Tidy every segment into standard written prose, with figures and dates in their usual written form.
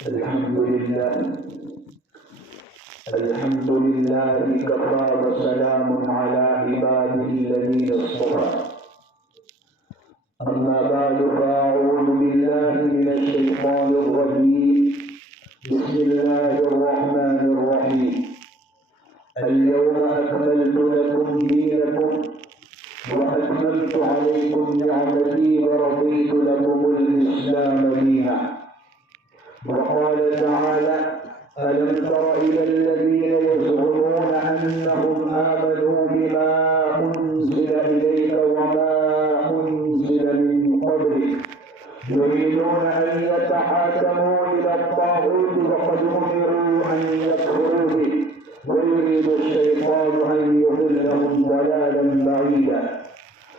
الحمد لله كفى وسلام على عباده الذين اصطفى. أما بعد فأعوذ بالله من الشيطان الرجيم. بسم الله الرحمن الرحيم. اليوم أكملت لكم دينكم وأتممت عليكم نعمتي ورضيت لكم الإسلام دينا. وقال تعالى: ألم تر إلى الذين يزعمون أنهم آمنوا بما أنزل إليك وما أنزل من قبلك يريدون أن يتحاكموا إلى الطاغوت وقد أمروا أن يكفروا به ويريد الشيطان أن يضلهم ضلالا بعيدا.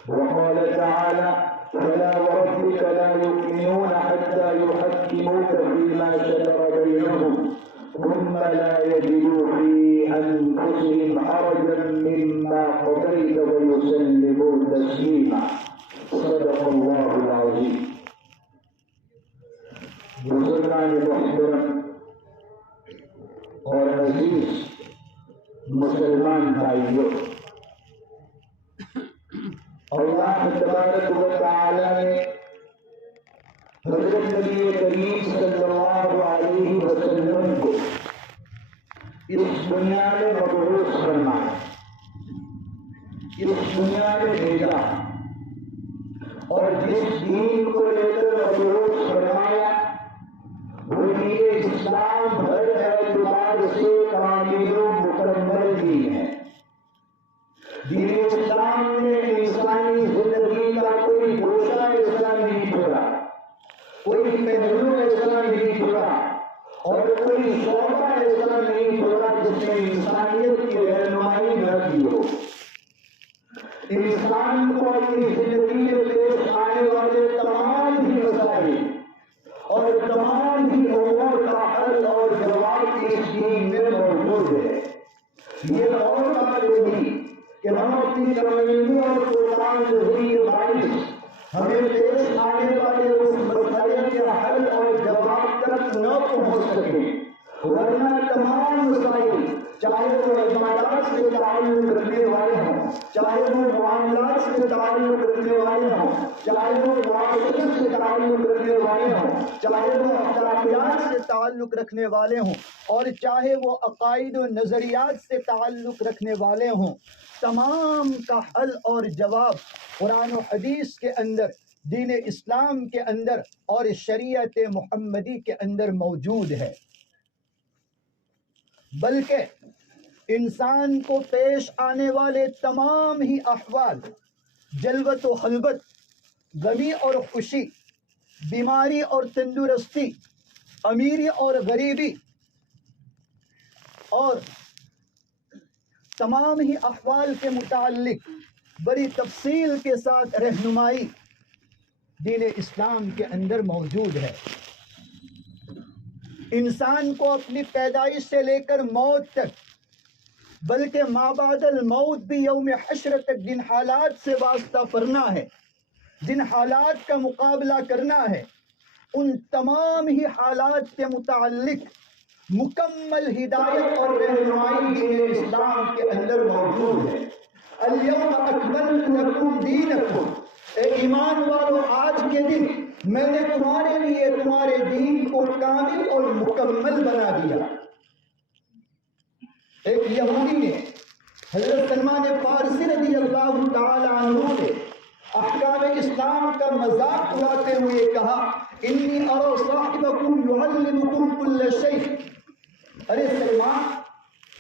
وقال تعالى: فلا وربك لا يؤمنون حتى يحكموك فيما شجر بينهم ثم لا يجدوا في أنفسهم حرجا مما قضيت ويسلموا تسليما. صدق الله العظيم. بزرگان محترم اور عزیز مسلمان بھائیوں، اللہ تبارک و تعالی نے حضرت نبی کریم صلی اللہ علیہ وسلم کو اس دنیا میں مبعوث فرمایا، اس دنیا میں بھیجا، اور جس دین کو لے کر مبعوث فرمایا وہ دین اسلام ہر اعتبار سے کامل و مکمل دین ہے۔ دین اسلام نے انسانی زندگی کا کوئی گوشہ ایسا نہیں چھوڑا، کوئی پہلو ایسا نہیں چھوڑا، اور کوئی شعبہ ایسا نہیں چھوڑا جس میں انسانیت کی رہنمائی نہ کی ہو۔ انسان کو اپنی زندگی میں پیش آنے والے تمام ہی مسائل اور تمام ہی امور کا حل اور جواب اس دین میں موجود ہے۔ یہ اور بات ہوگی کہ ہم اپنی کمیونٹی اور قرآن ظہری باعث ہمیں پیش آنے والے اس مسائل کے حل اور جواب تک نہ پہنچ سکیں، ورنہ تمام مسائل چاہے وہ عبادات سے تعلق رکھنے والے ہوں، چاہے وہ معاملات سے تعلق رکھنے والے ہوں، چاہے وہ معاشرت سے تعلق رکھنے والے ہوں، چاہے وہ اخلاقیات سے تعلق رکھنے والے ہوں، اور چاہے وہ عقائد و نظریات سے تعلق رکھنے والے ہوں، تمام کا حل اور جواب قرآن و حدیث کے اندر، دین اسلام کے اندر اور شریعت محمدی کے اندر موجود ہے۔ بلکہ انسان کو پیش آنے والے تمام ہی احوال، جلوت و خلوت، غمی اور خوشی، بیماری اور تندرستی، امیری اور غریبی، اور تمام ہی احوال کے متعلق بڑی تفصیل کے ساتھ رہنمائی دین اسلام کے اندر موجود ہے۔ انسان کو اپنی پیدائش سے لے کر موت تک، بلکہ ما بعد الموت بھی یوم حشر تک جن حالات سے واسطہ پڑنا ہے، جن حالات کا مقابلہ کرنا ہے، ان تمام ہی حالات کے متعلق مکمل ہدایت اور رہنمائی دین اسلام کے اندر موجود ہے۔ اليوم اکملت لکم دینکم، اے ایمان والو آج کے دن میں نے تمہارے لیے تمہارے دین کو کامل اور مکمل بنا دیا۔ ایک یہودی نے حضرت سلمان فارسی رضی اللہ تعالی عنہ سے احکام اسلام کا مذاق اڑاتے ہوئے کہا: انی ارى صاحبکم یعلمکم کل شیء۔ ارے سلمان،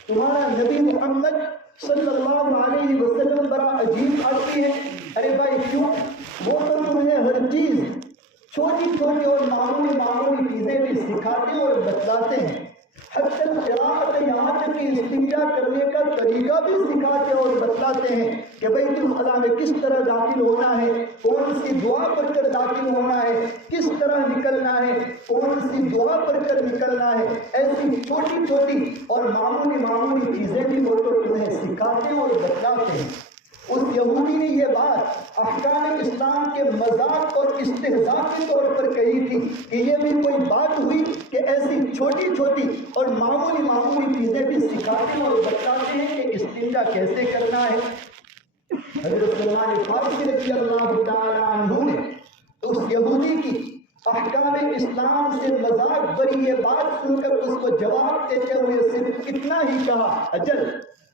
تمہارا نبی محمد صلی اللہ علیہ وسلم بڑا عجیب آدمی ہے۔ ارے بھائی کیوں؟ وہ تو تمہیں ہر چیز، چھوٹی چھوٹی اور معمولی چیزیں بھی سکھاتے اور بتلاتے ہیں، حتی قرأت، یہاں تک کہ استنجا کرنے کا طریقہ بھی سکھاتے اور بتلاتے ہیں کہ بیت الخلاء میں کس طرح داخل ہونا ہے، کون سی دعا پڑھ کر داخل ہونا ہے، کس طرح نکلنا ہے، کون سی دعا پڑھ کر نکلنا ہے۔ ایسی چھوٹی چھوٹی اور معمولی چیزیں بھی وہ تو تمہیں سکھاتے اور بتلاتے ہیں۔ اس یہودی نے یہ بات احکام اسلام کے مذاق اور استہزاء کے طور پر کہی تھی کہ یہ بھی کوئی بات ہوئی کہ ایسی چھوٹی چھوٹی اور معمولی چیزیں بھی سکھاتے ہیں اور بتاتے ہیں کہ استنجا کیسے کرنا ہے۔ حضرت سلمان فارسی رضی اللہ تعالیٰ عنہ نے اس یہودی کی احکام اسلام سے مذاق بری یہ بات سن کر اس کو جواب دیتے ہوئے صرف اتنا ہی کہا، اجل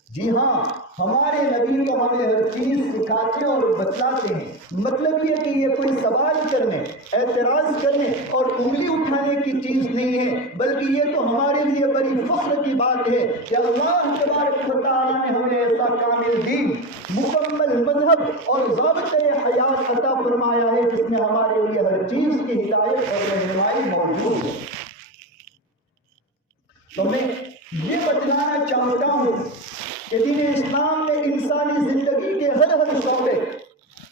جی ہاں، ہمارے نبی کو ہمیں ہر چیز سکھاتے اور بتلاتے ہیں۔ مطلب یہ کہ یہ کوئی سوال کرنے، اعتراض کرنے اور انگلی اٹھانے کی چیز نہیں ہے، بلکہ یہ تو ہمارے لیے بڑی فخر کی بات ہے کہ اللہ تبارک و تعالیٰ نے ہمیں ایسا کامل دین، مکمل مذہب اور ضابطۂ حیات عطا فرمایا ہے جس میں ہمارے لیے ہر چیز کی ہدایت اور رہنمائی موجود ہے۔ تو میں یہ بتلانا چاہتا ہوں کہ دین اسلام میں انسانی زندگی کے ہر شعبے،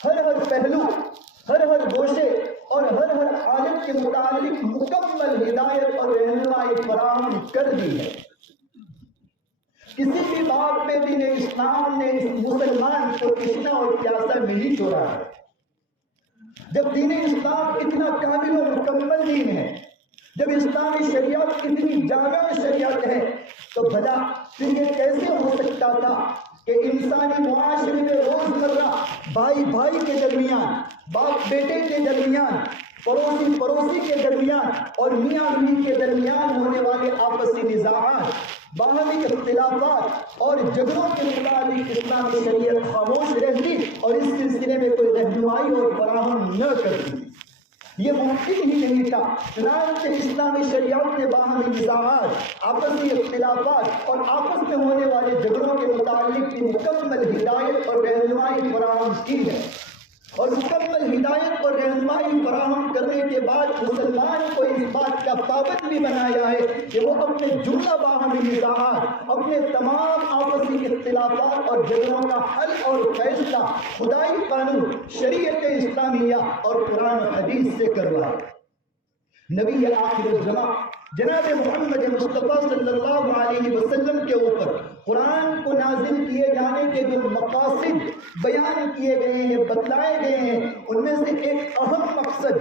ہر پہلو، ہر گوشے اور ہر حالت کے متعلق مکمل ہدایت اور رہنمائی فراہم کر دی ہے۔ کسی بھی بات میں دین اسلام نے مسلمان کو کشنا اور پیاسا نہیں چھوڑا ہے۔ جب دین اسلام اتنا کامل و مکمل دین ہے، جب اسلامی شریعت اتنی جامع شریعت ہے، تو بھلا پھر یہ کیسے ہو سکتا تھا کہ انسانی معاشرے میں روزمرہ بھائی کے درمیان، باپ بیٹے کے درمیان، پڑوسی کے درمیان اور میاں بیوی کے درمیان ہونے والے آپسی نزاعات، باہمی اختلافات اور جھگڑوں کے متعلق اسلامی شریعت خاموش رہتی اور اس سلسلے میں کوئی رہنمائی اور فراہم نہ کرتی؟ یہ ممکن ہی نہیں تھا۔ چنانچہ اسلامی شریعت نے باہمی نزاعات، آپسی اختلافات اور آپس میں ہونے والے جھگڑوں کے متعلق کی مکمل ہدایت اور رہنمائی فراہم کی ہے، اور مکمل ہدایت اور رہنمائی فراہم کرنے کے بعد مسلمان کو اس بات کا پابند بھی بنایا ہے کہ وہ اپنے جملہ باہمی نزاعات، اپنے تمام آپسی اختلافات اور جھگڑوں کا حل اور فیصلہ خدائی قانون، شریعت اسلامیہ اور قرآن و حدیث سے کروائے۔ نبی آخر الزمان جناب محمد مصطفیٰ صلی اللہ علیہ وسلم کے اوپر قرآن کو نازل کیے جانے کے جو مقاصد بیان کیے گئے ہیں، بتلائے گئے ہیں، ان میں سے ایک اہم مقصد،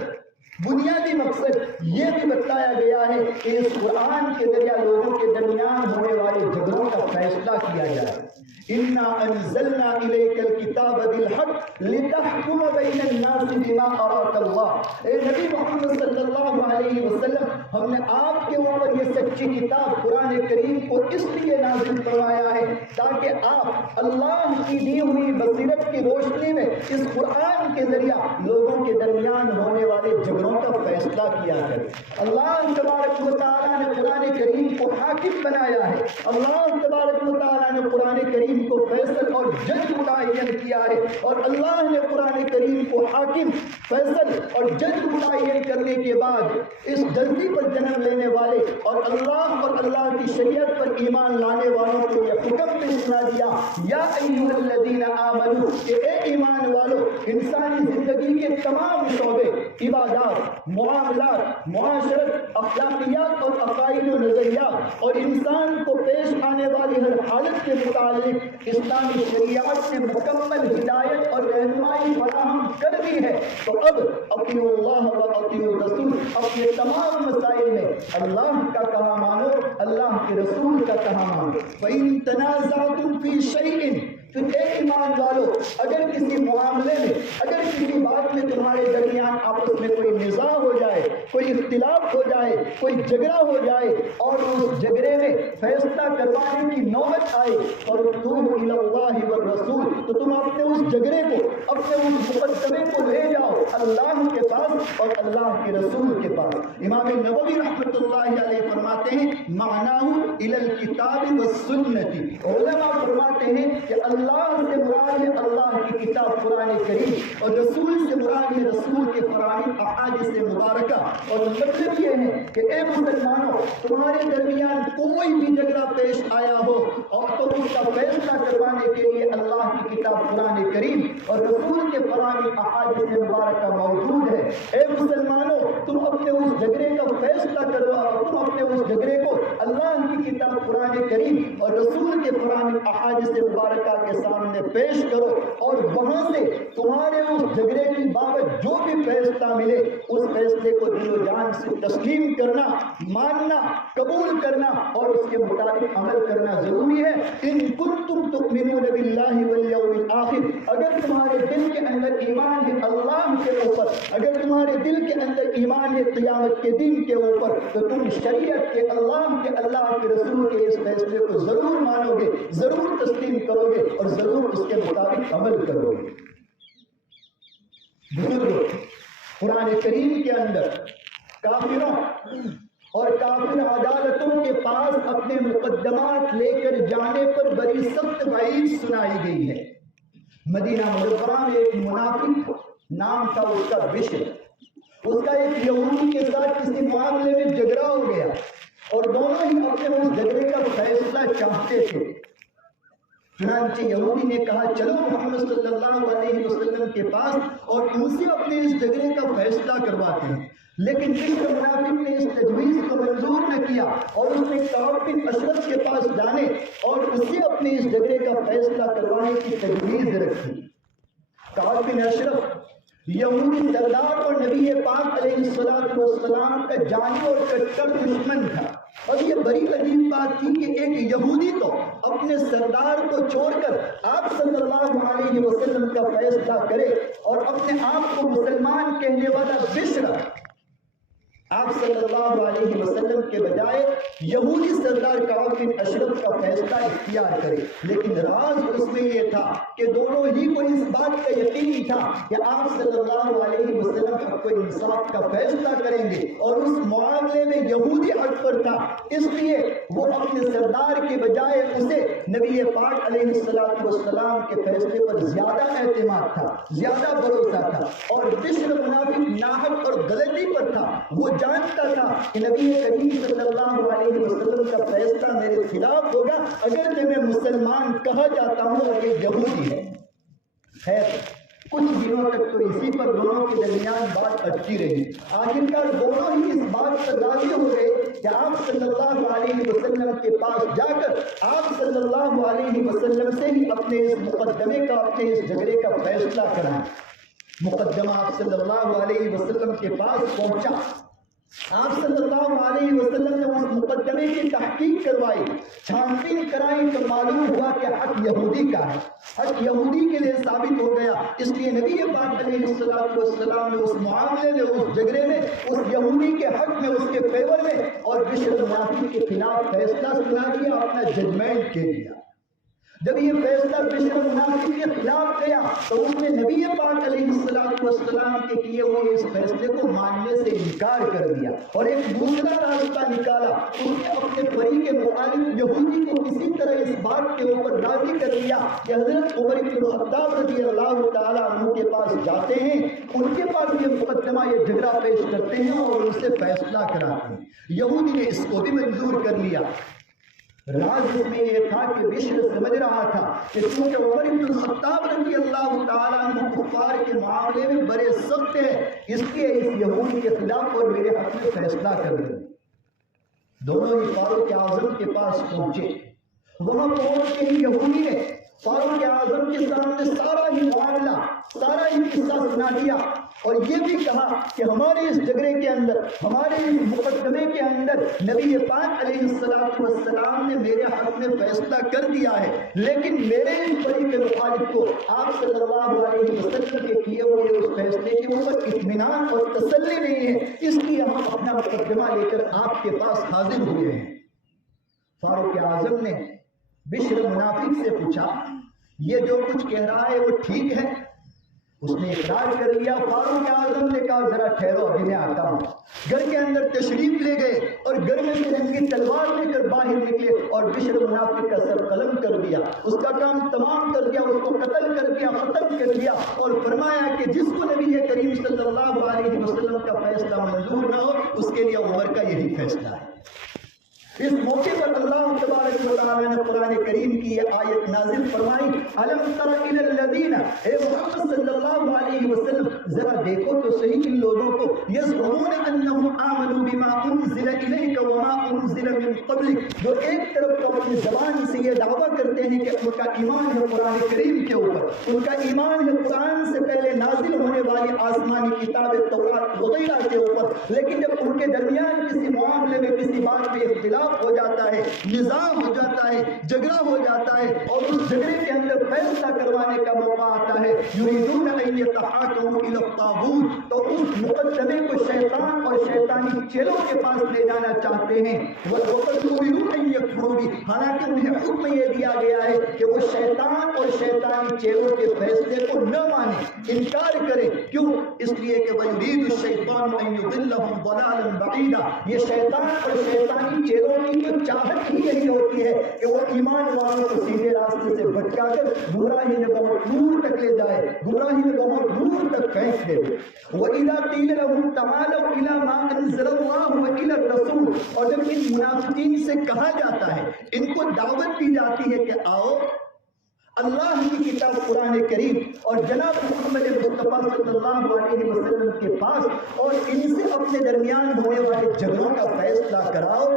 بنیادی مقصد یہ بھی بتلایا گیا ہے کہ اس قرآن کے ذریعہ لوگوں کے درمیان ہونے والے جھگڑوں کا فیصلہ کیا جائے۔ اِنَّا أَنزَلْنَا إِلَيْكَ الْكِتَابَ بِالْحَقِّ لِتَحْكُمَ بَيْنَ النَّاسِ بِمَا أَرَاكَ اللَّهُ۔ اے نبی محمد صلی اللہ علیہ وسلم، ہم نے آپ کے اوپر یہ سچی کتاب قرآن کریم کو اس لیے نازل کروایا ہے تاکہ آپ اللہ کی دی ہوئی بصیرت کی روشنی میں اس قرآن کے ذریعہ لوگوں کے درمیان ہونے والے جھگڑوں کا فیصلہ کیا کریں۔ اللہ تبارک و تعالیٰ نے قرآن کریم کو حاکم بنایا ہے۔ اللہ تبارک و تعالیٰ نے قرآن کریم کو فیصل اور جج متعین کیا ہے، اور اللہ نے قرآن کریم کو حاکم، فیصل اور جج متعین کرنے کے بعد اس دھرتی پر جنم لینے والے اور اللہ کی شریعت پر ایمان لانے والوں کو یہ حکم بھی سنا دیا، یا ایھا الذین آمنوا، کہ اے ایمان والو، انسانی زندگی کے تمام شعبے، عبادات، معاملات، معاشرت، اخلاقیات اور عقائد و نظریات اور انسان کو پیش آنے والی ہر حالت کے متعلق اسلامی شریعت نے مکمل ہدایت اور رہنمائی فراہم کر دی ہے۔ تو اب اطیعوا اللہ و اطیعوا الرسول، اپنے تمام مسائل میں اللہ کا کہا مانو، اللہ کے رسول کا کہا مانو۔ فَإِن تَنَازَعْتُمْ فِي شَيْءٍ، پھر اے ایمان والو، اگر کسی معاملے میں، اگر کسی بات میں تمہارے درمیان آپس میں کوئی نزاع ہو جائے، کوئی اختلاف ہو جائے، کوئی جھگڑا ہو جائے اور اس جھگڑے میں فیصلہ کروانے کی نوبت آئے، فَرُدُّوهُ إِلَى اللَّهِ وَالرَّسُولِ، تو تم اپنے اس جھگڑے کو، اپنے اس مقدمے کو لے جاؤ اللہ کے پاس اور اللہ کے رسول کے پاس۔ امام نووی رحمۃ اللہ علیہ فرماتے ہیں معناہ إِلَى الْكِتَابِ وَالسُّنَّةِ، علماء فرماتے ہیں کہ اللہ سے مراد ہے اللہ کی کتاب قرآن کریم، اور رسول سے مراد ہے رسول کے فرامین احادیث مبارکہ۔ اور مطلب یہ ہے کہ اے مسلمانوں، تمہارے درمیان کوئی بھی جھگڑا پیش آیا ہو اور تو اس کا فیصلہ کروانے کے لیے اللہ کی کتاب قرآن کریم اور رسول کے فرامین احادیث مبارکہ موجود ہے۔ اے مسلمانوں، تم اپنے اس جھگڑے کا فیصلہ کرواؤ، تم اپنے اس جھگڑے کو اللہ کی کتاب قرآن قرآن کریم اور رسول کے قرآن احادیث مبارکہ کے سامنے پیش کرو، اور وہاں سے تمہارے اس جھگڑے کی بابت جو بھی فیصلہ ملے اس فیصلے کو دل و جان سے تسلیم کرنا، ماننا، قبول کرنا اور اس کے مطابق عمل کرنا ضروری ہے۔ ان کنتم تؤمنون باللہ والیوم الآخر، اگر تمہارے دل کے اندر ایمان ہے اللہ کے اوپر، اگر تمہارے دل کے اندر ایمان ہے قیامت کے دن کے اوپر، تو تم شریعت کے اللہ کے رسول کے اس فیصلے کو ضرور مانو گے، ضرور تسلیم کرو گے اور ضرور اس کے مطابق عمل کرو گے۔ بزرگوں، قرآن کریم کے اندر کافروں اور کافر عدالتوں کے پاس اپنے مقدمات لے کر جانے پر بڑی سخت وعید سنائی گئی ہے۔ مدینہ منورہ میں ایک منافق نام تھا اس کا بشر، اس کا ایک یہودی کے ساتھ کسی معاملے میں جھگڑا ہو گیا اور دونوں ہی اپنے اس جھگڑے کا فیصلہ چاہتے تھے۔ چنانچہ یہودی نے کہا چلو محمد صلی اللہ علیہ وسلم کے پاس اور ان سے اپنے اس جھگڑے کا فیصلہ کرواتے ہیں، لیکن بشر منافق نے اس تجویز کو منظور نہ کیا اور اس نے کعب بن اشرف کے پاس جانے اور اس سے اپنے اس جھگڑے کا فیصلہ کروانے کی تجویز رکھی۔ کعب بن اشرف یہودی سردار اور نبی پاک علیہ السلام کا جانی اور کٹر دشمن تھا۔ اور یہ بڑی عجیب بات تھی کہ ایک یہودی تو اپنے سردار کو چھوڑ کر آپ صلی اللہ علیہ وسلم کا فیصلہ کرے، اور اپنے آپ کو مسلمان کہنے والا بشر آپ صلی اللہ علیہ وسلم کے بجائے یہودی سردار کعب بن اشرف کا فیصلہ اختیار کرے۔ لیکن راز اس میں یہ تھا کہ دونوں ہی کو اس بات کا یقین تھا کہ آپ صلی اللہ علیہ وسلم حق و انصاف کا فیصلہ کریں گے، اور اس معاملے میں یہودی حق پر تھا، اس لیے وہ اپنے سردار کے بجائے اسے نبی پاک علیہ السلام کے فیصلے پر زیادہ اعتماد تھا، زیادہ بھروسہ تھا، اور بشر منافق ناحق اور غلطی پر تھا۔ وہ جانتا تھا کہ نبی کریم صلی اللہ علیہ وسلم کا فیصلہ میرے خلاف ہوگا اگرچہ میں مسلمان کہا جاتا ہوں اور یہ یہودی ہے۔ خیر کچھ دنوں تک تو اسی پر دونوں کے درمیان بات اٹکی رہی۔ آخرکار دونوں ہی اس بات پر راضی ہو گئے کہ آپ صلی اللہ علیہ وسلم کے پاس جا کر آپ صلی اللہ علیہ وسلم سے ہی اپنے اس مقدمے کا، اپنے اس جھگڑے کا فیصلہ کرائیں۔ مقدمہ آپ صلی اللہ علیہ وسلم کے پاس پہنچا۔ آپ صلی اللہ علیہ وسلم نے اس مقدمے کی تحقیق کروائی، چھان بین کرائی، تو معلوم ہوا کہ حق یہودی کا ہے، حق یہودی کے لیے ثابت ہو گیا۔ اس لیے نبی پاک علیہ السلام نے اس معاملے میں، اس جھگڑے میں، اس یہودی کے حق میں، اس کے فیور میں اور بشر منافق کے خلاف فیصلہ سنا دیا، اپنا ججمنٹ کہہ دیا۔ جب یہ فیصلہ بشر منافق کے خلاف گیا تو اس نے نبی پاک علیہ السلام کے کیے ہوئے اس فیصلے کو ماننے سے انکار کر دیا اور ایک دوسرا راستہ نکالا۔ اس نے اپنے فریق مخالف یہودی کو کسی طرح اس بات کے اوپر راضی کر دیا کہ حضرت عمر بن الخطاب رضی اللہ تعالیٰ عنہ کے پاس جاتے ہیں، ان کے پاس یہ مقدمہ، یہ جھگڑا پیش کرتے ہیں اور ان سے فیصلہ کراتے ہیں۔ یہودی نے اس کو بھی منظور کر لیا۔ راز اس میں یہ تھا کہ بشر سمجھ رہا تھا کہ چونکہ عمر بن الخطاب رضی اللہ تعالیٰ عنہ کفار کے معاملے میں بڑے سخت ہیں، اس لیے اس یہودی کے خلاف اور میرے حق میں فیصلہ کر دیں۔ دونوں ہی فاروق اعظم کے پاس پہنچے۔ وہاں پہنچ کے ہی یہودی نے فاروق اعظم کے سامنے سارا ہی معاملہ، سارا ہی قصہ سنا دیا اور یہ بھی کہا کہ ہمارے اس جھگڑے کے اندر، ہمارے اس مقدمے کے اندر نبی پاک علیہ السلام نے میرے حق میں فیصلہ کر دیا ہے، لیکن میرے اس فریق مخالف کو آپ صلی اللہ علیہ وسلم کے کیے ہوئے اس فیصلے کے اوپر اطمینان اور تسلی نہیں ہے، اس لیے ہم اپنا مقدمہ لے کر آپ کے پاس حاضر ہوئے ہیں۔ فاروق اعظم نے بشر منافق سے پوچھا یہ جو کچھ کہہ رہا ہے وہ ٹھیک ہے؟ اس نے اقرار کر لیا۔ فاروق اعظم نے کہا ذرا ٹھہرو، ابھی میں آتا ہوں۔ گھر کے اندر تشریف لے گئے اور گھر میں سے جنگی تلوار لے کر باہر نکلے اور بشر منافق کا سر قلم کر دیا، اس کا کام تمام کر دیا، اس کو قتل کر دیا، ختم کر دیا اور فرمایا کہ جس کو نبی کریم صلی اللہ علیہ وسلم کا فیصلہ منظور نہ ہو اس کے لیے عمر کا یہی فیصلہ ہے۔ اس موقع پر اللہ تبارک و تعالیٰ تعالیٰ نے قرآن کریم کی یہ آیت نازل فرمائی، الم تر الی الذین، اے محمد صلی اللہ علیہ وسلم ذرا دیکھو تو صحیح ان لوگوں کو، یزعمون انہم آمنوا بما انزل الیک وما انزل من قبلک، جو ایک طرف تو اپنی زبان سے یہ دعویٰ کرتے ہیں کہ ان کا ایمان ہے قرآن کریم کے اوپر، ان کا ایمان ہے قرآن سے پہلے نازل ہونے والی آسمانی کتاب تورات وغیرہ کے اوپر، لیکن جب ان کے درمیان کسی معاملے میں کسی بات پہ اختلاف ہو جاتا ہے، نزاع ہو جاتا ہے، جھگڑا ہو جاتا ہے، اور اس جھگڑے کے اندر فیصلہ کروانے کا موقع آتا ہے، یریدون ان یتحاکموا الی الطاغوت، تو اس مقدمے کو شیطان اور شیطانی چیلوں کے پاس لے جانا چاہتے ہیں، وقد امروا ان یکفروا بہ، حالانکہ انہیں حکم یہ دیا گیا ہے کہ وہ شیطان اور شیطانی چیلوں کے فیصلے کو نہ مانیں، انکار کریں، کیوں؟ اس لیے کہ وَيُرِيدُ الشَّيْطَانُ أَن يُضِلَّهُمْ ضَلَالًا بَعِيدًا، یہ شیطان اور شیطانی چیلوں کی تو چاہت ہی یہی ہوتی ہے کہ وہ ایمان والوں کو سیدھے راستے سے بھٹکا کر گمراہی میں بہت دور تک لے جائے، گمراہی میں بہت دور تک پھینک دے۔ وَإِذَا قِيلَ لَهُمْ تَعَالَوْا إِلَىٰ مَا أَنزَلَ اللَّهُ وَإِلَى الرَّسُولِ، اور جب ان منافقین سے کہا جاتا ہے، ان کو دعوت دی جاتی ہے کہ آؤ اللہ کی کتاب قرآن کریم اور جناب محمد مصطفیٰ صلی اللہ علیہ وسلم کے پاس، اور ان سے اپنے درمیان ہونے والے جھگڑوں کا فیصلہ کراؤ،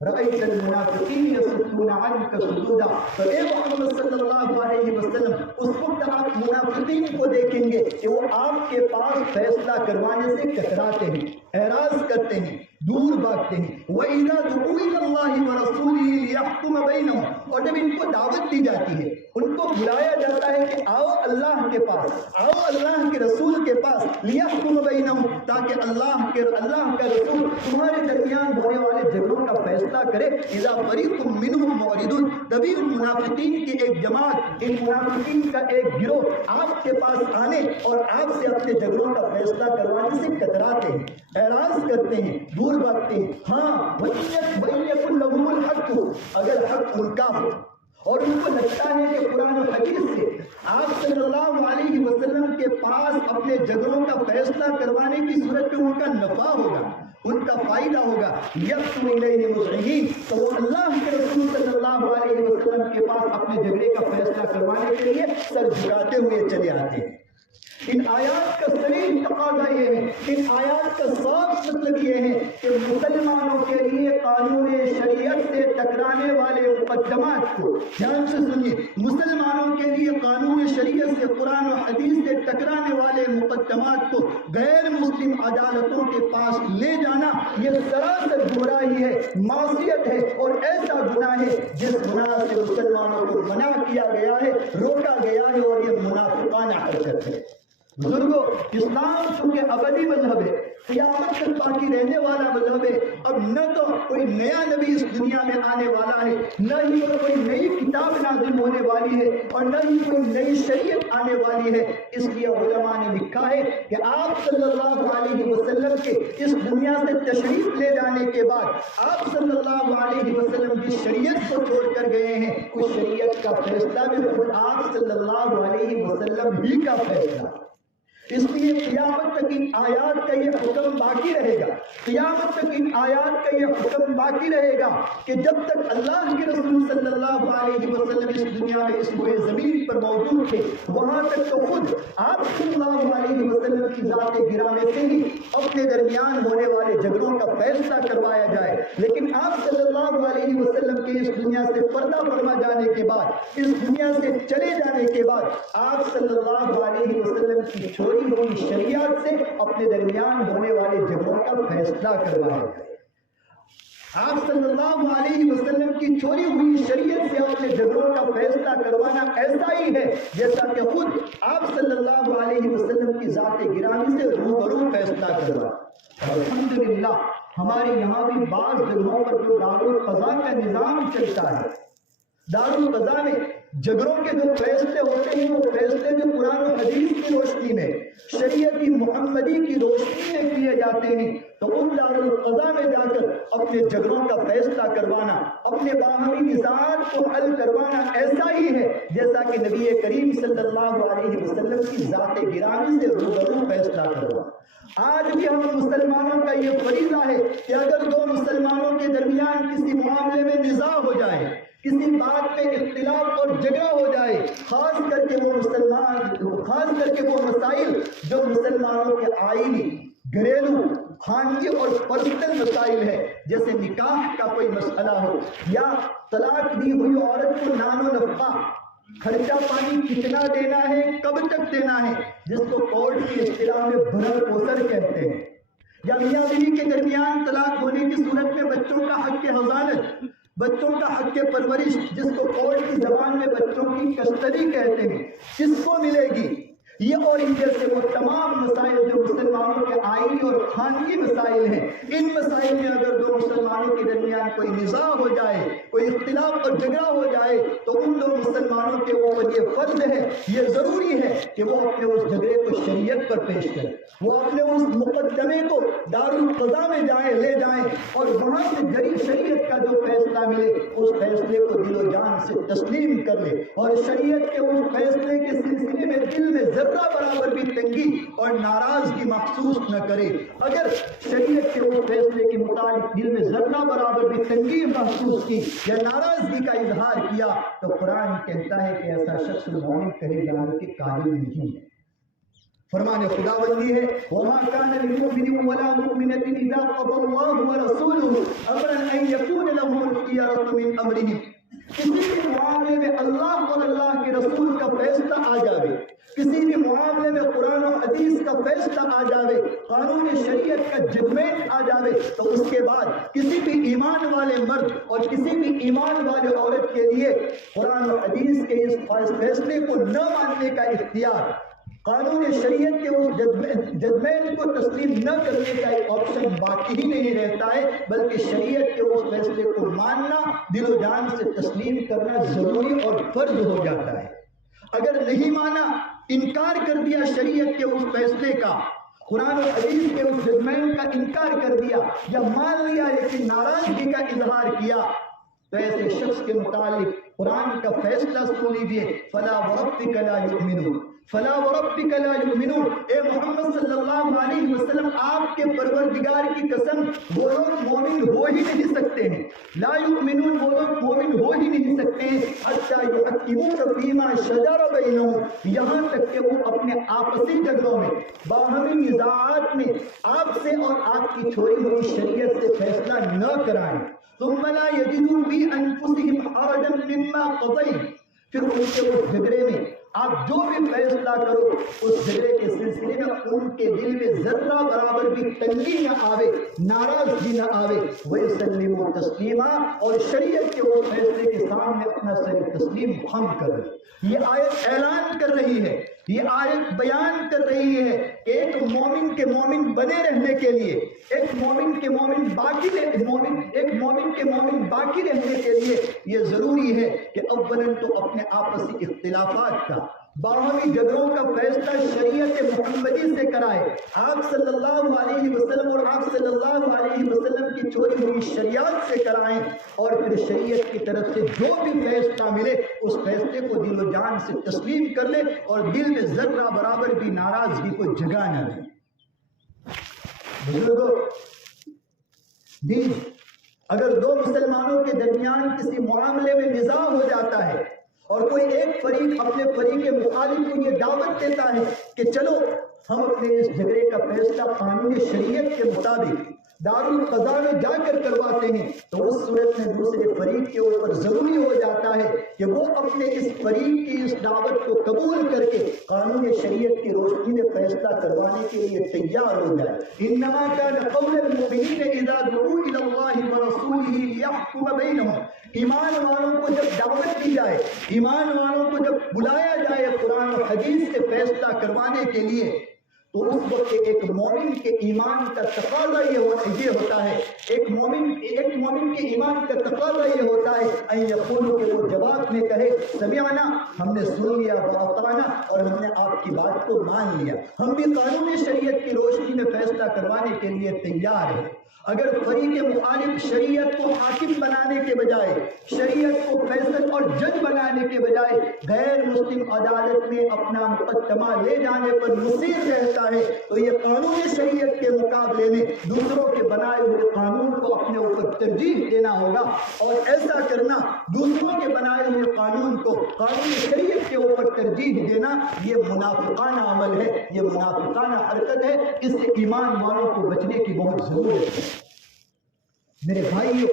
رأیت المنافقین یصدون عنک صدودا، تو اے محمد صلی اللہ علیہ وسلم اس وقت آپ منافقین کو دیکھیں گے کہ وہ آپ کے پاس فیصلہ کروانے سے کتراتے ہیں، اعراض کرتے ہیں، دور بھاگتے ہیں۔ وَإِذَا دُعُوا إِلَى اللَّهِ وَرَسُولِهِ لِيَحْكُمَ بَيْنَهُمْ، اور جب ان کو دعوت دی جاتی ہے، ان کو بلایا جاتا ہے کہ آؤ اللہ کے پاس، آؤ اللہ کے رسول کے پاس، لِيَحْكُمَ بَيْنَهُمْ، تاکہ اللہ کا رسول تمہارے درمیان ہونے والے جھگڑوں کا فیصلہ کرے، اِذَا فَرِيقٌ مِّنْهُمْ مُعْرِضُونَ، تبھی ان منافقین کی ایک جماعت، ان منافقین کا ایک گروہ آپ کے پاس آنے اور آپ سے اپنے جھگڑوں کا فیصلہ کروانے سے کتراتے ہیں، اعراض کرتے ہیں، دور بھاگتے ہیں۔ ہاں وَإِن يَكُن لَّهُمُ الْحَقُّ، اگر حق ان کا ہو اور ان کو لگتا ہے کہ قرآن و حدیث سے آپ صلی اللہ علیہ وسلم کے پاس اپنے جھگڑوں کا فیصلہ کروانے کی صورت میں ان کا نفع ہوگا، ان کا فائدہ ہوگا، یکتم الیہ مذعنین، تو وہ اللہ کے رسول صلی اللہ علیہ وسلم کے پاس اپنے جھگڑے کا فیصلہ کروانے کے لیے سر جھکاتے ہوئے چلے آتے ہیں۔ ان آیات کا صریح تقاضا یہ ہے، ان آیات کا صاف مطلب یہ ہے کہ مسلمانوں کے لیے قانون شریعت سے ٹکرانے والے مقدمات کو، دھیان سے سنیے، مسلمانوں کے لیے قانون شریعت سے، قرآن و حدیث سے ٹکرانے والے مقدمات کو غیر مسلم عدالتوں کے پاس لے جانا، یہ سراسر گمراہی ہے، معصیت ہے، اور ایسا گناہ ہے جس گناہ سے مسلمانوں کو منع کیا گیا ہے، روکا گیا ہے، اور یہ منافقانہ حرکت ہے۔ بزرگوں، اسلام چونکہ ابدی مذہب ہے، قیامت تک باقی رہنے والا مذہب ہے، اب نہ تو کوئی نیا نبی اس دنیا میں آنے والا ہے، نہ ہی کوئی نئی کتاب نازل ہونے والی ہے، اور نہ ہی کوئی نئی شریعت آنے والی ہے۔ اس لیے علماء نے لکھا ہے کہ آپ صلی اللہ علیہ وسلم کے اس دنیا سے تشریف لے جانے کے بعد آپ صلی اللہ علیہ وسلم جس شریعت کو چھوڑ کر گئے ہیں، اس شریعت کا فیصلہ بھی خود آپ صلی اللہ علیہ وسلم ہی کا فیصلہ۔ اس لیے قیامت تک ان آیات کا یہ حکم باقی رہے گا، قیامت تک ان آیات کا یہ حکم باقی رہے گا کہ جب تک اللہ کے رسول صلی اللہ علیہ وسلم اس دنیا میں اس روئے زمین پر موجود تھے، وہاں تک تو خود آپ صلی اللہ علیہ وسلم کی ذات گرامی سے ہی اپنے درمیان ہونے والے جھگڑوں کا فیصلہ کروایا جائے، لیکن آپ صلی اللہ علیہ وسلم کے اس دنیا سے پردہ فرما جانے کے بعد، اس دنیا سے چلے جانے کے بعد، آپ صلی اللہ علیہ وسلم کی چھوڑی ہوئی شریعت سے اپنے درمیان ہونے والے جھگڑوں کا فیصلہ کروایا جائے۔ آپ صلی اللہ علیہ وسلم کی چھوڑی ہوئی شریعت سے اپنے جھگڑوں کا فیصلہ کروانا ایسا ہی ہے جیسا کہ خود آپ صلی اللہ علیہ وسلم کی ذات گرامی سے روبرو فیصلہ کروا۔ الحمدللہ ہمارے یہاں بھی بعض جگہوں پر جو دارالقضاء کا نظام چلتا ہے، دارالقضاء میں جھگڑوں کے جو فیصلے ہوتے ہیں، وہ فیصلے جو قرآن و حدیث کی روشنی میں، شریعت محمدی کی روشنی میں کیے جاتے ہیں، تو ان دارالقضاء میں جا کر اپنے جھگڑوں کا فیصلہ کروانا، اپنے باہمی نزاعات کو حل کروانا ایسا ہی ہے جیسا کہ نبی کریم صلی اللہ علیہ وسلم کی ذات گرامی سے روبرو فیصلہ کروانا۔ آج بھی ہم مسلمانوں کا یہ فریضہ ہے کہ اگر دو مسلمانوں کے درمیان کسی معاملے میں نزاع ہو جائے، کسی بات پہ اختلاف اور جھگڑا ہو جائے، خاص کر کے وہ مسائل جو مسلمانوں کے آئینی، گھریلو، خانگی اور پرسنل مسائل ہیں، جیسے نکاح کا کوئی مسئلہ ہو یا طلاق دی ہوئی عورت کو نان و نفقہ، خرچہ پانی کتنا دینا ہے، کب تک دینا ہے، جس کو کورٹ کی اصطلاح میں بھرل پوسر کہتے ہیں، یا میاں بیوی کے درمیان طلاق ہونے کی صورت میں بچوں کا حق حضانت، بچوں کا حق پرورش، جس کو کورٹ کی زبان میں بچوں کی کسٹڈی کہتے ہیں، کس کو ملے گی، یہ اور ان جیسے وہ تمام مسائل جو مسلمانوں کے آئینی اور خانگی مسائل ہیں، ان مسائل میں اگر دو مسلمانوں کے درمیان کوئی نزاع ہو جائے، کوئی اختلاف اور جھگڑا ہو جائے، تو ان دو مسلمانوں کے اوپر یہ فرض ہے، یہ ضروری ہے کہ وہ اپنے اس جھگڑے کو شریعت پر پیش کریں، وہ اپنے اس مقدمے کو دارالقضاء میں لے جائیں اور وہاں سے شریعت کا جو فیصلہ ملے اس فیصلے کو دل و جان سے تسلیم کر لے، اور شریعت کے اس فیصلے کے سلسلے میں دل میں ذرہ برابر بھی تنگی اور ناراضگی محسوس نہ کرے۔ اگر شریعت کے اس فیصلے کے متعلق دل میں ذرہ برابر بھی تنگی محسوس کی یا ناراضگی کا اظہار کیا تو قرآن کہتا ہے کہ ایسا شخص مومن کہے جانے کے قابل نہیں ہے۔ فرمان خداوندی ہے وَمَا كَانَ لِمُؤْمِنٍ وَلَا مُؤْمِنَةٍ إِذَا قَضَى اللَّهُ وَرَسُولُهُ أَمْرًا أَن يَكُونَ لَهُمُ الْخِيَرَةُ مِنْ أَمْرِهِمْ۔ کسی بھی معاملے میں اللہ اور اللہ کے رسول کا فیصلہ آ جاوے، کسی بھی معاملے میں قرآن و حدیث کا فیصلہ آ جاوے، قانون شریعت کا ججمنٹ آ جاوے، تو اس کے بعد کسی بھی ایمان والے مرد اور کسی بھی ایمان والے عورت کے لیے قرآن و حدیث کے اس فیصلے کو نہ ماننے کا اختیار، قانون شریعت کے اس ججمنٹ کو تسلیم نہ کرنے کا ایک آپشن باقی ہی نہیں رہتا ہے، بلکہ شریعت کے اس فیصلے کو ماننا، دل و جان سے تسلیم کرنا ضروری اور فرض ہو جاتا ہے۔ اگر نہیں مانا، انکار کر دیا شریعت کے اس فیصلے کا، قرآن و حدیث کے اس ججمنٹ کا انکار کر دیا یا مان لیا لیکن ناراضگی کا اظہار کیا، تو ایسے شخص کے متعلق قرآن کا فیصلہ سن لیجیے فَلَا وَرَبِّكَ لَا يُؤْمِنُونَ، فَلَا وَرَبِّكَ لَا يُؤْمِنُونَ۔ اے محمد صلی اللہ علیہ وسلم، آپ کے پروردگار کی قسم، وہ لوگ مومن ہو ہی نہیں سکتے ہیں، لا یؤمنون، وہ لوگ مومن ہو ہی نہیں سکتے ہیں، حتیٰ یحکموک فیما شجر بینہم، یہاں تک کہ وہ اپنے آپسی جھگڑوں میں، باہمی نزاعات میں آپ سے اور آپ کی چھوڑی ہوئی شریعت سے فیصلہ نہ کرائیں، ثم لا یجدوا فی انفسہم حرجا مما قضیت، پھر ان کے اس جھگڑے میں آپ جو بھی فیصلہ کرو اس جھگڑے کے سلسلے میں ان کے دل میں ذرہ برابر بھی تنگی نہ آوے، ناراضگی نہ آوے، وَيُسَلِّمُوا تَسْلِيمًا، اور شریعت کے وہ فیصلے کے سامنے اپنا سر تسلیم خم کر لے۔ یہ آیت اعلان کر رہی ہے، یہ آیت بیان کر رہی ہے کہ ایک مومن کے مومن بنے رہنے کے لیے، ایک مومن کے مومن باقی رہنے کے لیے یہ ضروری ہے کہ اولاً تو اپنے آپسی اختلافات کا، باہمی جھگڑوں کا فیصلہ شریعت محمدی سے کرائے، آپ صلی اللہ علیہ وسلم اور آپ صلی اللہ علیہ وسلم کی چھوڑی ہوئی شریعت سے کرائیں، اور پھر شریعت کی طرف سے جو بھی فیصلہ ملے اس فیصلے کو دل و جان سے تسلیم کر لے اور دل میں ذرہ برابر بھی ناراضگی کو جگہ نہ دے۔ بزرگوں، اگر دو مسلمانوں کے درمیان کسی معاملے میں نزاع ہو جاتا ہے اور کوئی ایک فریق اپنے فریق مخالف کو یہ دعوت دیتا ہے کہ چلو ہم اپنے اس جھگڑے کا فیصلہ قانون شریعت کے مطابق دارالقضاء میں جا کر کرواتے ہیں، تو اس صورت میں دوسرے فریق کے اوپر ضروری ہو جاتا ہے کہ وہ اپنے اس فریق کی اس دعوت کو قبول کر کے قانون شریعت کی روشنی میں فیصلہ کروانے کے لیے تیار ہو جائے۔ انما كان قول المؤمنین اذا دعوا الى الله ورسوله ليحكم بينهم، ایمان والوں کو جب دعوت دی جائے، ایمان والوں کو جب بلایا جائے قرآن و حدیث سے فیصلہ کروانے کے لیے، تو اس وقت ایک مومن کے ایمان کا تقاضا یہ ہوتا ہے، ایک مومن کے ایمان کا تقاضا یہ ہوتا ہے ان یقولوا، کہ وہ جواب میں کہے سمعنا، ہم نے سن لیا، واطعنا، اور ہم نے آپ کی بات کو مان لیا، ہم بھی قانون شریعت کی روشنی میں فیصلہ کروانے کے لیے تیار ہیں۔ اگر فریق مخالف شریعت کو حاکم بنانے کے بجائے، شریعت کو فیصل اور جج بنانے کے بجائے غیر مسلم عدالت میں اپنا مقدمہ لے جانے پر مصر رہتا ہے، تو یہ قانون شریعت کے مقابلے میں دوسروں کے بنائے ہوئے قانون کو اپنے اوپر ترجیح دینا ہوگا، اور ایسا کرنا دوسروں کے بنائے ہوئے قانون کو قانون شریعت کے اوپر ترجیح دینا یہ منافقانہ عمل ہے، یہ منافقانہ حرکت ہے، اس سے ایمان والوں کو بچنے کی بہت ضرورت ہے۔ میرے بھائیوں،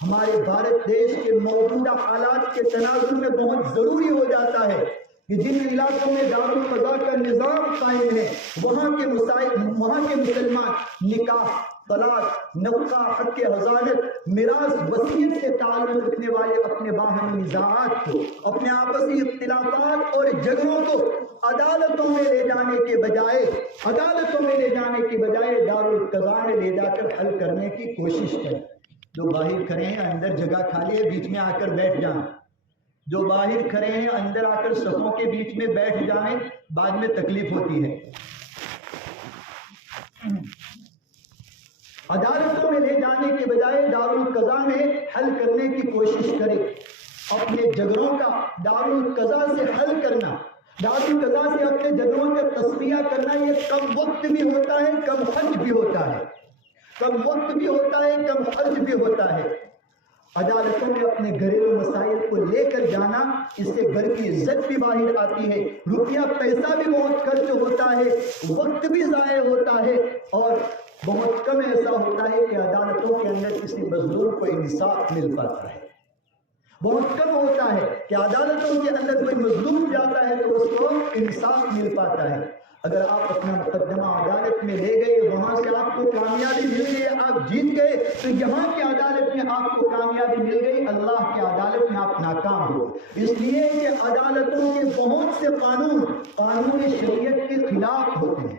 ہمارے بھارت دیش کے موجودہ حالات کے تناظر میں بہت ضروری ہو جاتا ہے کہ جن علاقوں میں دارالقضاء کا نظام قائم ہے وہاں کے مسلمان نکاح، طلاق، نفقہ، حق حضانت، میراث، وصیت سے تعلق رکھنے والے اپنے باہمی نزاعات کو، اپنے آپسی اختلافات اور جھگڑوں کو عدالتوں میں لے جانے کے بجائے دارالقضاء میں لے جا کر حل کرنے کی کوشش کریں۔ جو باہر کھڑے ہیں اندر جگہ خالی ہے، بیچ میں آ کر بیٹھ جائیں۔ جو باہر کھڑے ہیں اندر آ کر صفوں کے بیچ میں بیٹھ جائیں، بعد میں تکلیف ہوتی ہے۔ عدالتوں میں لے جانے کے بجائے دارالقضاء میں حل کرنے کی کوشش کریں۔ اپنے جھگڑوں کا دارالقضاء سے حل کرنا، دارالقضاء سے اپنے جھگڑوں کا تصفیہ کرنا، یہ کم وقت بھی ہوتا ہے، کم خرچ بھی ہوتا ہے، کم وقت بھی ہوتا ہے، کم خرچ بھی ہوتا ہے۔ عدالتوں میں اپنے گھریلو مسائل کو لے کر جانا، اس سے گھر کی عزت بھی باہر آتی ہے، روپیہ پیسہ بھی بہت خرچ ہوتا ہے، وقت بھی ضائع ہوتا ہے، اور بہت کم ایسا ہوتا ہے کہ عدالتوں کے اندر کسی مظلوم کو انصاف مل پاتا ہے۔ بہت کم ہوتا ہے کہ عدالتوں کے اندر کوئی مظلوم جاتا ہے تو اس کو انصاف مل پاتا ہے۔ اگر آپ اپنا مقدمہ عدالت میں لے گئے، وہاں سے آپ کو کامیابی مل گئی، آپ جیت گئے، تو یہاں کی عدالت میں آپ کو کامیابی مل گئی، اللہ کی عدالت میں آپ ناکام ہو۔ اس لیے کہ عدالتوں کے بہت سے قانون شریعت کے خلاف ہوتے ہیں،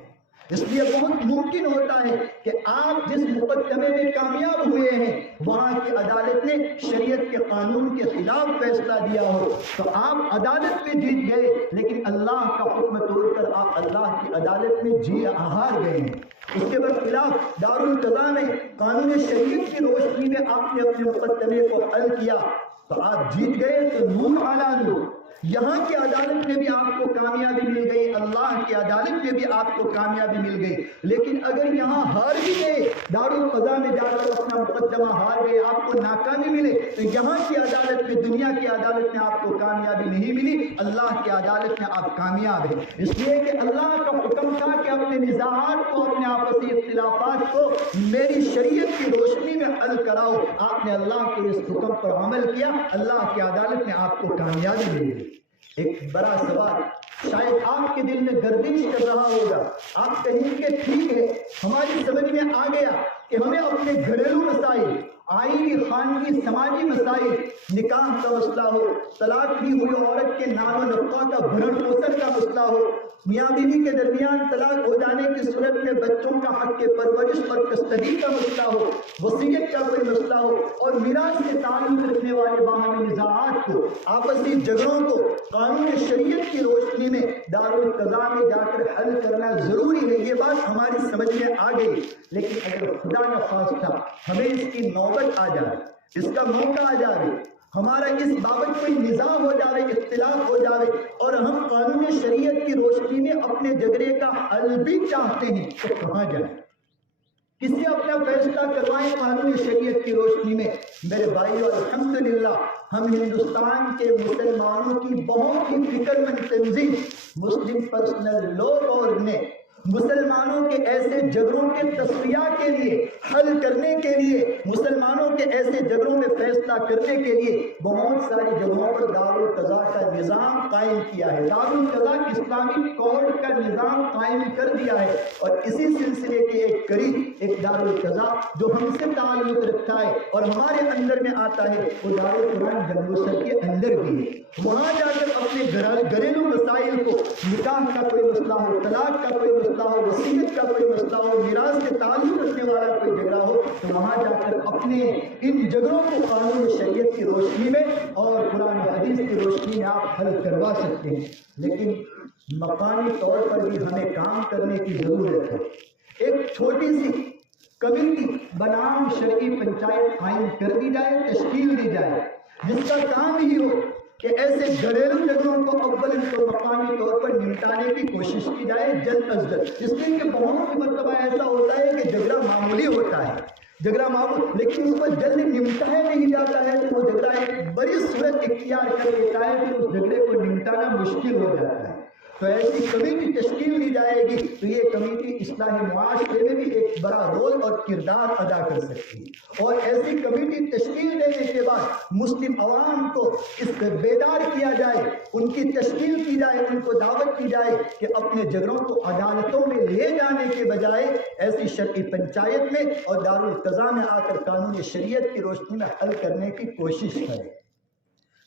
اس لیے بہت ممکن ہوتا ہے کہ آپ جس مقدمے میں کامیاب ہوئے ہیں وہاں کی عدالت نے شریعت کے قانون کے خلاف فیصلہ دیا ہو، تو آپ عدالت میں جیت گئے، لیکن اللہ کا حکم توڑ کر آپ اللہ کی عدالت میں ہار گئے ہیں۔ اس کے برخلاف دارالقضاء میں قانون شریعت کی روشنی میں آپ نے اپنے مقدمے کو حل کیا تو آپ جیت گئے، تو نور علی نور۔ یہاں کی عدالت میں بھی آپ کو کامیابی مل گئی، اللہ کی عدالت میں بھی آپ کو کامیابی مل گئی۔ لیکن اگر یہاں ہار بھی گئے، دارالقضاء میں جا کر اپنا مقدمہ ہار گئے، آپ کو ناکامی ملے، تو یہاں کی عدالت میں، دنیا کی عدالت میں آپ کو کامیابی نہیں ملی، اللہ کی عدالت میں آپ کامیاب ہیں۔ اس لیے کہ اللہ کا حکم تھا کہ اپنے نزاعات کو، اپنے آپسی اختلافات کو میری شریعت کی روشنی میں حل کراؤ۔ آپ نے اللہ کے اس حکم پر عمل کیا، اللہ کی عدالت میں آپ کو کامیابی ملی۔ ایک بڑا سوال شاید آپ کے دل میں گردش کر رہا ہوگا، آپ کہیں کہ ٹھیک ہے، ہماری سمجھ میں آ گیا کہ ہمیں اپنے گھریلو مسائل، آئینی، خانگی، سماجی مسائل، نکاح کا مسئلہ ہو، طلاق دی ہوئی عورت کے نان و نفقہ کا بھرن پوشن کا مسئلہ ہو، میاں بیوی کے درمیان طلاق ہو جانے کی صورت میں بچوں کا حق کے پرورش اور کسٹڈی کا مسئلہ ہو، وصیت کا کوئی مسئلہ ہو، اور میراث سے تعلق رکھنے والے باہمی نزاعات کو، آپسی جھگڑوں کو قانون شریعت کی روشنی میں دارالقضاء میں جا کر حل کرنا ضروری ہے۔ یہ بات ہماری سمجھ میں آ گئی، لیکن اگر خدا نہ خواستہ ہمیں اس کی نوبت آ جائے، اس کا موقع آ جائے، ہمارا اس بابت کوئی نزاع ہو جائے، اختلاف ہو جائے، اور ہم قانون شریعت کی روشنی میں اپنے جھگڑے کا حل بھی چاہتے ہیں، تو کہاں جائیں؟ کس سے اپنا فیصلہ کروائیں قانون شریعت کی روشنی میں؟ میرے بھائیو، الحمدللہ ہم ہندوستان کے مسلمانوں کی بہت ہی فکر مند تنظیم مسلم پرسنل لا بورڈ نے مسلمانوں کے ایسے جھگڑوں کے تصفیہ کے لیے، حل کرنے کے لیے، مسلمانوں کے ایسے جھگڑوں میں فیصلہ کرنے کے لیے بہت ساری جگہوں پر دارالقضاء کا نظام قائم کیا ہے۔ دارالقضاء اسلامی کورٹ کا نظام قائم کر دیا ہے، اور اسی سلسلے کے ایک قریب ایک دارالقضاء جو ہم سے تعلق رکھتا ہے اور ہمارے اندر میں آتا ہے، وہ دارالقرآن جنگوسر کے اندر بھی ہے۔ وہاں جا کر اپنے گھریلو مسائل کو، نکاح کا کوئی مسئلہ ہو، طلاق کا کوئی مسئلہ ہو، وصیت کا کوئی مسئلہ ہو، میراث سے تعلق رکھنے والا کوئی جھگڑا ہو، تو وہاں جا کر اپنے ان جھگڑوں کو قانون شریعت کی روشنی میں اور قرآن و حدیث کی روشنی میں آپ حل کروا سکتے ہیں۔ لیکن مقامی طور پر بھی ہمیں کام کرنے کی ضرورت ہے۔ ایک چھوٹی سی کمیٹی بنام شرعی پنچایت قائم کر دی جائے، تشکیل دی جائے، جس کا کام ہی ہو کہ ایسے گھریلو جھگڑوں کو اول تو مقامی طور پر نمٹانے کی کوشش کی جائے جلد از جلد۔ اس لیے کہ بہت سی مرتبہ ایسا ہوتا ہے کہ جھگڑا معمولی ہوتا ہے، جھگڑا معمول، لیکن اس پر جلدی نمٹایا نہیں جاتا ہے تو وہ جھگڑا ایک بڑی صورت اختیار کر لیتا ہے کہ اس جھگڑے کو نمٹانا مشکل ہو جاتا ہے۔ تو ایسی کمیٹی تشکیل دی جائے گی تو یہ کمیٹی اصلاح معاشرے میں بھی ایک بڑا رول اور کردار ادا کر سکتی ہے، اور ایسی کمیٹی تشکیل دینے کے بعد مسلم عوام کو اس سے بیدار کیا جائے، ان کی تشکیل کی جائے، ان کو دعوت کی جائے کہ اپنے جھگڑوں کو عدالتوں میں لے جانے کے بجائے ایسی شرعی پنچایت میں اور دارالقضاء میں آ کر قانون شریعت کی روشنی میں حل کرنے کی کوشش کرے۔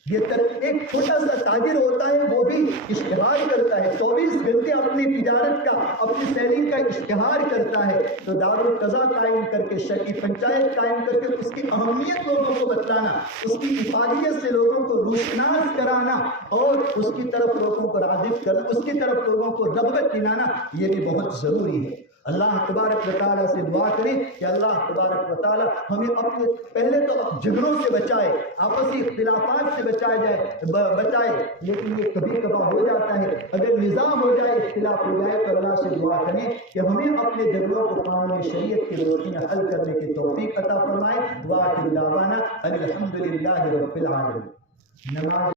یہ ایک چھوٹا سا تاجر ہوتا ہے، وہ بھی اشتہار کرتا ہے، 24 گھنٹے اپنی تجارت کا، اپنی سیلنگ کا اشتہار کرتا ہے، تو دارالقضاء قائم کر کے، شرعی پنچایت قائم کر کے اس کی اہمیت لوگوں کو بتلانا، اس کی افادیت سے لوگوں کو روشناس کرانا اور اس کی طرف لوگوں کو راغب کرنا، اس کی طرف لوگوں کو رغبت دلانا، یہ بھی بہت ضروری ہے۔ اللہ تبارک و تعالیٰ سے دعا کریں کہ اللہ تبارک و تعالیٰ ہمیں اپنے پہلے تو جھگڑوں سے بچائے، آپسی اختلافات سے بچائے، لیکن یہ کبھی کبھار ہو جاتا ہے، اگر نظام ہو جائے، اختلاف ہو جائے تو اللہ سے دعا کریں کہ ہمیں اپنے جھگڑوں کو قانون شریعت کی روشنی میں حل کرنے کی توفیق عطا فرمائے۔ وآخر دعوانا ان الحمد للہ رب العالمین۔ نماز